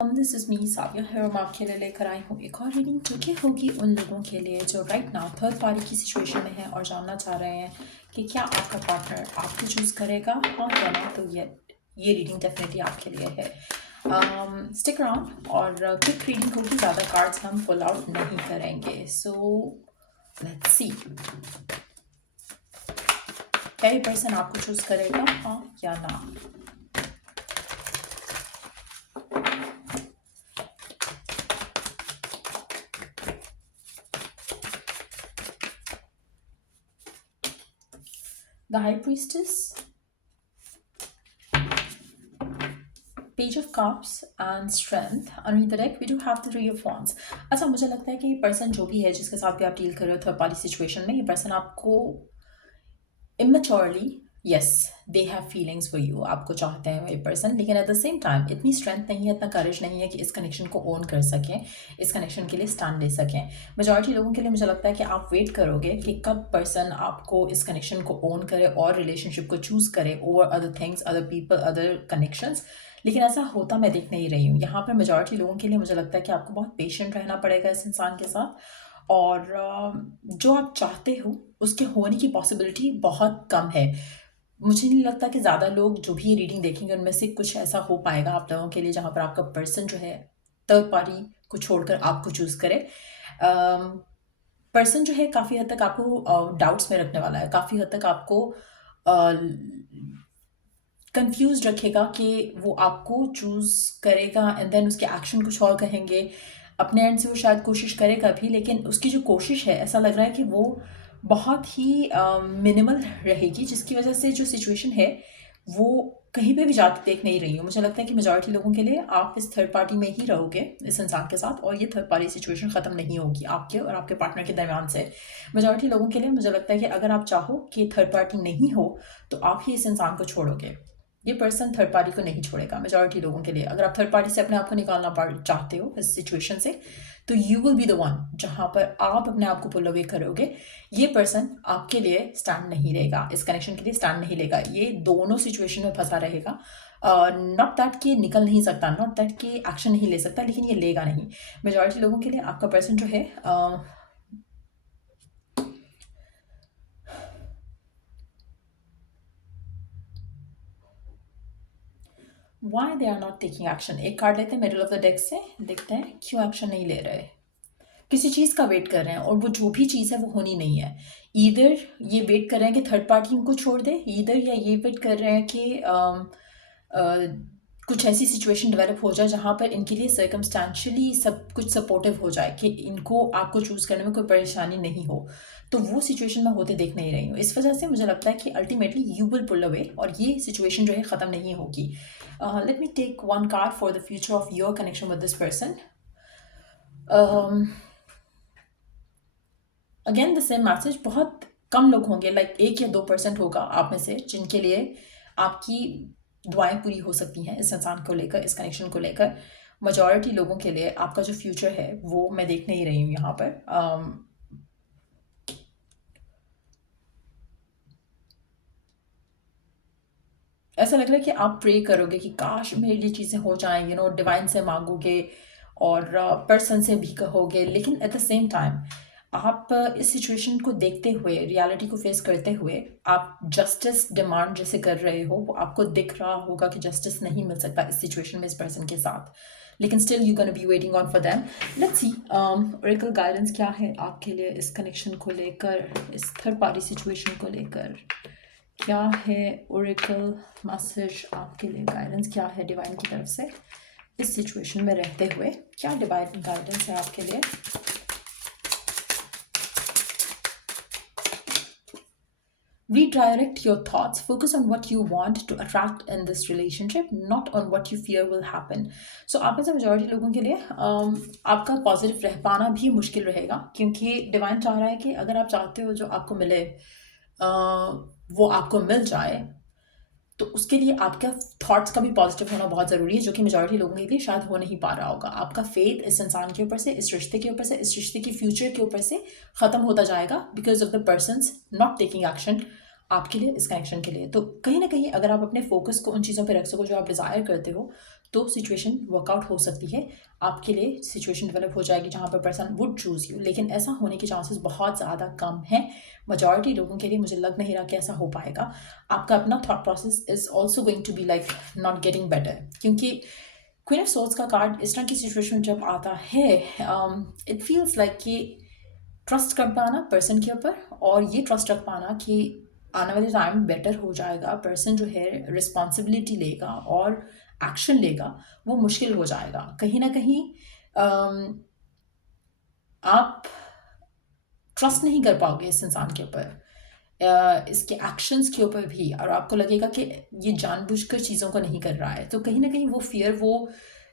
This is me साविया है और मैं आपके लिए लेकर आई हूँ एक और रीडिंग जो कि होगी उन लोगों के लिए जो राइट नाउ थर्ड पार्टी की सिचुएशन में है और जानना चाह रहे हैं कि क्या आपका पार्टनर आपको चूज़ करेगा, हाँ या ना। तो ये रीडिंग डेफिनेटली आपके लिए है। स्टिक अराउंड और क्विक रीडिंग होगी, ज़्यादा कार्ड्स हम पुल आउट नहीं करेंगे। सो लेट्स सी, क्या ये पर्सन आपको चूज़ करेगा, हाँ या ना। The High Priestess, Page of Cups and Strength. Underneath the deck we do have the Three of Wands. अच्छा, मुझे लगता है कि ये पर्सन जो भी है जिसके साथ भी आप डील कर रहे हो थर्ड पार्टी सिचुएशन में, ये पर्सन आपको immaturely, yes, they have feelings for you, आपको चाहते हैं ये पर्सन, लेकिन एट द सेम टाइम इतनी स्ट्रेंथ नहीं है, इतना करेज नहीं है कि इस कनेक्शन को ओन कर सकें, इस कनेक्शन के लिए स्टैंड ले सकें। मेजॉरिटी लोगों के लिए मुझे लगता है कि आप वेट करोगे कि कब पर्सन आपको इस कनेक्शन को ओन करे और रिलेशनशिप को चूज़ करे over other things, other people, other connections, लेकिन ऐसा होता मैं देख नहीं रही हूँ यहाँ पर। मेजॉरिटी लोगों के लिए मुझे लगता है कि आपको बहुत पेशेंट रहना पड़ेगा इस इंसान के साथ, और जो आप चाहते हो उसके होने की पॉसिबिलिटी बहुत कम है। मुझे नहीं लगता कि ज़्यादा लोग जो भी ये रीडिंग देखेंगे उनमें से कुछ ऐसा हो पाएगा आप लोगों के लिए जहाँ पर आपका पर्सन जो है थर्ड पार्टी को छोड़कर आपको चूज़ करे। पर्सन जो है काफ़ी हद तक आपको डाउट्स में रखने वाला है, काफ़ी हद तक आपको कंफ्यूज रखेगा कि वो आपको चूज़ करेगा एंड देन उसके एक्शन कुछ और कहेंगे। अपने एंड से वो शायद कोशिश करेगा भी, लेकिन उसकी जो कोशिश है ऐसा लग रहा है कि वो बहुत ही मिनिमल रहेगी, जिसकी वजह से जो सिचुएशन है वो कहीं पे भी जाती देख नहीं रही हूँ। मुझे लगता है कि मेजॉरिटी लोगों के लिए आप इस थर्ड पार्टी में ही रहोगे इस इंसान के साथ, और ये थर्ड पार्टी सिचुएशन ख़त्म नहीं होगी आपके और आपके पार्टनर के दरमियान से। मेजॉरिटी लोगों के लिए मुझे लगता है कि अगर आप चाहो कि थर्ड पार्टी नहीं हो तो आप ही इस इंसान को छोड़ोगे। ये पर्सन थर्ड पार्टी को नहीं छोड़ेगा मेजॉरिटी लोगों के लिए। अगर आप थर्ड पार्टी से अपने आप को निकालना चाहते हो इस सिचुएशन से, तो you will be the one जहाँ पर आप अपने आप को पुल अवे करोगे। ये पर्सन आपके लिए स्टैंड नहीं लेगा, इस कनेक्शन के लिए स्टैंड नहीं लेगा, ये दोनों सिचुएशन में फंसा रहेगा। नॉट दैट कि निकल नहीं सकता, नॉट दैट कि एक्शन नहीं ले सकता, लेकिन ये लेगा नहीं। मेजॉरिटी लोगों के लिए आपका पर्सन जो है why they are not taking action. एक कार्ड लेते हैं मिडिल ऑफ द डेक से, देखते हैं क्यों एक्शन नहीं ले रहे। किसी चीज़ का वेट कर रहे हैं और वो जो भी चीज़ है वो होनी नहीं है। ईदर ये वेट कर रहे हैं कि थर्ड पार्टी इनको छोड़ दे, ईदर या ये वेट कर रहे हैं कि कुछ ऐसी सिचुएशन डेवलप हो जाए जहाँ पर इनके लिए सर्कमस्टेंशियली सब कुछ सपोर्टिव हो जाए कि इनको आपको चूज़ करने में कोई परेशानी नहीं हो। तो वो सिचुएशन मैं होते देख नहीं रही हूँ। इस वजह से मुझे लगता है कि ultimately you will pull away और ये सिचुएशन जो है ख़त्म नहीं होगी। Let me take one card for the future of your connection with this person. Again the same message. बहुत कम लोग होंगे, लाइक 1 या 2% होगा आप में से जिनके लिए आपकी दुआएं पूरी हो सकती हैं इस इंसान को लेकर, इस कनेक्शन को लेकर। मेजॉरिटी लोगों के लिए आपका जो फ्यूचर है वो मैं देख नहीं रही हूँ यहाँ पर। ऐसा लग रहा है कि आप प्रे करोगे कि काश मेरे लिए चीज़ें हो जाएं, डिवाइन से मांगोगे और पर्सन से भी कहोगे, लेकिन एट द सेम टाइम आप इस सिचुएशन को देखते हुए, रियलिटी को फेस करते हुए, आप जस्टिस डिमांड जैसे कर रहे हो, वो आपको दिख रहा होगा कि जस्टिस नहीं मिल सकता इस सिचुएशन में इस पर्सन के साथ, लेकिन still you gonna be waiting on for them. Let's see Oracle guidance क्या है आपके लिए इस कनेक्शन को लेकर, इस थर्ड पार्टी सिचुएशन को लेकर। क्या है ओरेकल मैसेज आपके लिए, गाइडेंस क्या है डिवाइन की तरफ से इस सिचुएशन में रहते हुए, क्या डिवाइन गाइडेंस है आपके लिए। Redirect your thoughts. Focus on what you want to attract in this relationship, not on what you fear will happen. So आप में से मेजॉरिटी लोगों के लिए आपका पॉजिटिव रह पाना भी मुश्किल रहेगा, क्योंकि डिवाइन चाह रहा है कि अगर आप चाहते हो जो आपको मिले वो आपको मिल जाए, तो उसके लिए आपका थॉट्स का भी पॉजिटिव होना बहुत ज़रूरी है, जो कि मेजॉरिटी लोगों के लिए शायद हो नहीं पा रहा होगा। आपका फेथ इस इंसान के ऊपर से, इस रिश्ते के ऊपर से, इस रिश्ते के फ्यूचर के ऊपर से ख़त्म होता जाएगा because of the persons not taking action आपके लिए, इस कनेक्शन के लिए। तो कहीं ना कहीं अगर आप अपने फोकस को उन चीज़ों पे रख सको जो आप डिज़ायर करते हो, तो सिचुएशन वर्कआउट हो सकती है, आपके लिए सिचुएशन डेवलप हो जाएगी जहाँ पर पर्सन वुड चूज़ यू, लेकिन ऐसा होने के चांसेस बहुत ज़्यादा कम हैं। मेजॉरिटी लोगों के लिए मुझे लग नहीं रहा कि ऐसा हो पाएगा। आपका अपना thought process is also going to be like not getting better, क्योंकि क्वीन ऑफ सोर्ड्स का कार्ड इस तरह की सिचुएशन जब आता है, इट फील्स लाइक कि ट्रस्ट कर पाना पर्सन के ऊपर, और ये ट्रस्ट रख पाना कि आने वाले टाइम बेटर हो जाएगा, पर्सन जो है रिस्पॉन्सिबिलिटी लेगा और एक्शन लेगा, वो मुश्किल हो जाएगा। कहीं ना कहीं आप ट्रस्ट नहीं कर पाओगे इस इंसान के ऊपर, इसके एक्शंस के ऊपर भी, और आपको लगेगा कि ये जानबूझकर चीज़ों को नहीं कर रहा है। तो कहीं ना कहीं वो फियर, वो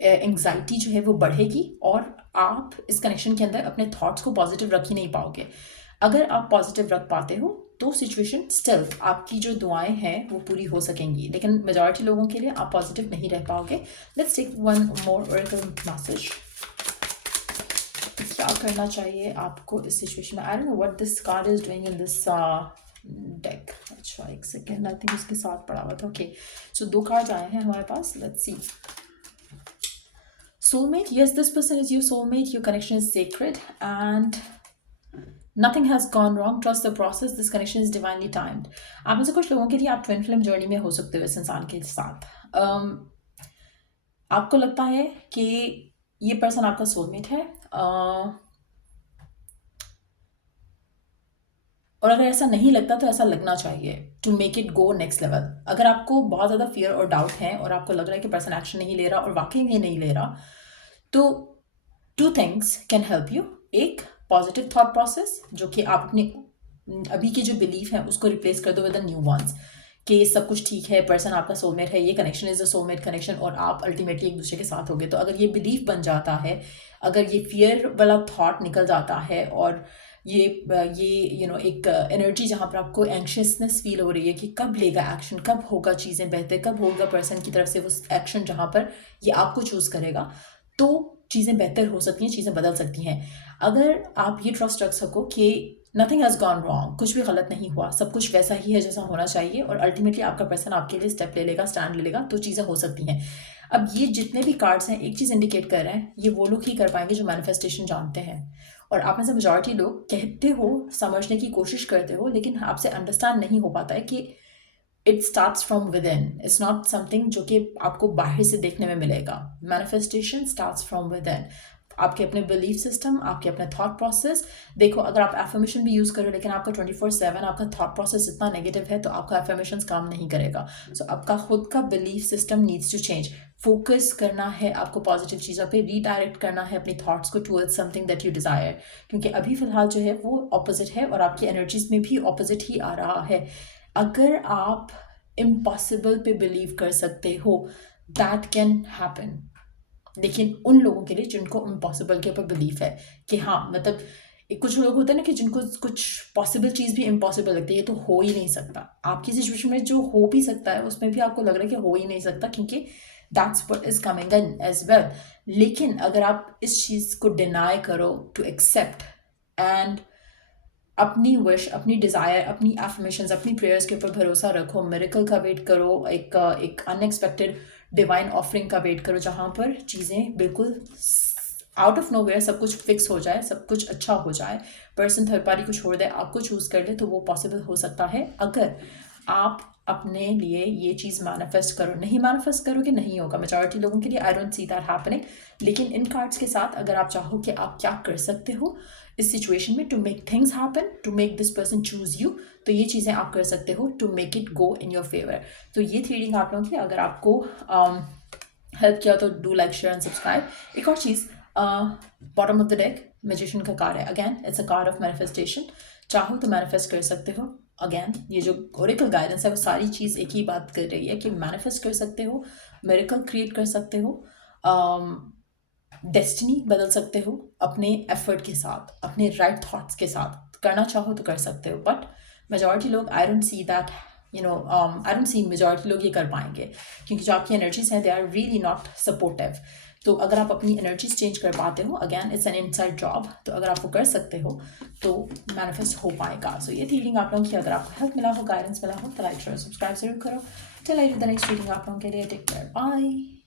एंग्जाइटी जो है वो बढ़ेगी, और आप इस कनेक्शन के अंदर अपने थॉट्स को पॉजिटिव रख ही नहीं पाओगे। अगर आप पॉजिटिव रख पाते हो तो सिचुएशन स्टिल, आपकी जो दुआएं हैं वो पूरी हो सकेंगी, लेकिन मेजॉरिटी लोगों के लिए आप पॉजिटिव नहीं रह पाओगे। Let's take one more oracle message. क्या करना चाहिए आपको इस सिचुएशन में? I don't know what this card is doing in this deck. अच्छा एक सेकेंड, आई थिंक उसके साथ पड़ा हुआ था। ओके, सो 2 कार्ड्स आए हैं हमारे पास, let's see. Soulmate, yes, this person is your soulmate, your connection is sacred and nothing has gone wrong. Trust the process, this connection is divinely timed. आप में से कुछ लोगों के लिए आप ट्विन फ्लेम जर्नी में हो सकते हो इस इंसान के साथ। आपको लगता है कि ये पर्सन आपका सोलमेट है, और अगर ऐसा नहीं लगता तो ऐसा लगना चाहिए to make it go next level. अगर आपको बहुत ज़्यादा फियर और डाउट है और आपको लग रहा है कि पर्सन एक्शन नहीं ले रहा और वाकई में नहीं ले रहा, तो 2 थिंग्स कैन हेल्प यू। एक, पॉजिटिव थॉट प्रोसेस, जो कि आप अपने अभी के जो बिलीफ है उसको रिप्लेस कर दो विद द न्यू वंस, कि सब कुछ ठीक है, पर्सन आपका सोलमेट है, ये connection is a soulmate connection, और आप अल्टीमेटली एक दूसरे के साथ होगे। तो अगर ये बिलीफ बन जाता है, अगर ये फियर वाला थॉट निकल जाता है, और ये एक एनर्जी जहाँ पर आपको एंशियसनेस फील हो रही है कि कब लेगा एक्शन, कब होगा चीज़ें बेहतर, कब होगा पर्सन की तरफ से वो एक्शन जहाँ पर ये आपको चूज़ करेगा, तो चीज़ें बेहतर हो सकती हैं, चीज़ें बदल सकती हैं। अगर आप ये ट्रस्ट रख सको कि नथिंग हैज़ गॉन रॉन्ग, कुछ भी गलत नहीं हुआ, सब कुछ वैसा ही है जैसा होना चाहिए, और अल्टीमेटली आपका पर्सन आपके लिए स्टेप ले लेगा, स्टैंड ले लेगा, तो चीज़ें हो सकती हैं। अब ये जितने भी कार्ड्स हैं एक चीज़ इंडिकेट कर रहे हैं, ये वो लोग ही कर पाएंगे जो मैनिफेस्टेशन जानते हैं। और आप में से मेजॉरिटी लोग कहते हो, समझने की कोशिश करते हो, लेकिन आपसे अंडरस्टैंड नहीं हो पाता है कि it starts from with in, it's not something जो कि आपको बाहर से देखने में मिलेगा। Manifestation starts from with in, आपके अपने बिलीफ सिस्टम, आपके अपने थॉट प्रोसेस। देखो, अगर आप एफर्मेशन भी यूज़ करो लेकिन आपका 24/7 आपका थॉट प्रोसेस इतना नेगेटिव है, तो आपका एफर्मेशन काम नहीं करेगा। सो आपका खुद का belief system needs to change. Focus करना है आपको पॉजिटिव चीज़ों पे, रीडायरेक्ट करना है अपनी थॉट्स को towards something that you desire, क्योंकि अभी फिलहाल जो है वो ऑपोजिट है, और आपकी एनर्जीज में भी ऑपोजिट ही आ रहा है। अगर आप इम्पॉसिबल पे बिलीव कर सकते हो, दैट कैन हैपन, लेकिन उन लोगों के लिए जिनको इम्पॉसिबल के ऊपर बिलीफ है कि हाँ, मतलब कुछ लोग होते हैं ना कि जिनको कुछ पॉसिबल चीज़ भी इम्पॉसिबल लगती है, ये तो हो ही नहीं सकता। आपकी सिचुएशन में जो हो भी सकता है उसमें भी आपको लग रहा है कि हो ही नहीं सकता, क्योंकि that's what is coming in as well. लेकिन अगर आप इस चीज़ को डिनाई करो टू एक्सेप्ट, एंड अपनी विश, अपनी डिज़ायर, अपनी एफर्मेशंस, अपनी प्रेयर्स के ऊपर भरोसा रखो, मिरेकल का वेट करो, एक अनएक्सपेक्टेड डिवाइन ऑफरिंग का वेट करो, जहाँ पर चीज़ें बिल्कुल आउट ऑफ नोवेयर सब कुछ फिक्स हो जाए, सब कुछ अच्छा हो जाए, पर्सन थर्ड पार्टी को छोड़ दे, आपको चूज़ कर ले, तो वो पॉसिबल हो सकता है अगर आप अपने लिए ये चीज़ मैनिफेस्ट करो। नहीं मैनिफेस्ट करोगे नहीं होगा, मेजॉरिटी लोगों के लिए आई डोंट सी दैट हैपनिंग। लेकिन इन कार्ड्स के साथ अगर आप चाहो कि आप क्या कर सकते हो इस सिचुएशन में to make things happen, to make this person choose you, तो ये चीज़ें आप कर सकते हो to make it go in your favour. तो ये थी रीडिंग आप लोगों की। अगर आपको हेल्प किया तो do like, share and subscribe. एक और चीज़, bottom of the deck magician का कार्ड है, again it's a card of manifestation. चाहो तो मैनिफेस्ट कर सकते हो। अगेन ये जो ओरेकल गाइडेंस है वो सारी चीज़ एक ही बात कर रही है कि मैनिफेस्ट कर सकते हो, मिरेकल क्रिएट कर सकते हो, डेस्टिनी बदल सकते हो अपने एफर्ट के साथ, अपने राइट थॉट्स के साथ। करना चाहो तो कर सकते हो, बट मेजॉरिटी लोग I don't see that, I don't see majority लोग ये कर पाएंगे, क्योंकि जो आपकी एनर्जीज हैं they are really not supportive. तो अगर आप अपनी एनर्जीज चेंज कर पाते हो, again it's an inside job, तो अगर आप वो कर सकते हो तो मैनिफेस्ट हो पाएगा। सो ये थी रीडिंग आप लोगों की। अगर आपको हेल्प मिला हो, गाइडेंस मिला हो, तो लाइक शेयर सब्सक्राइब जरूर करो। Till I do the next reading आप लोगों के लिए, टेक केयर, बाय।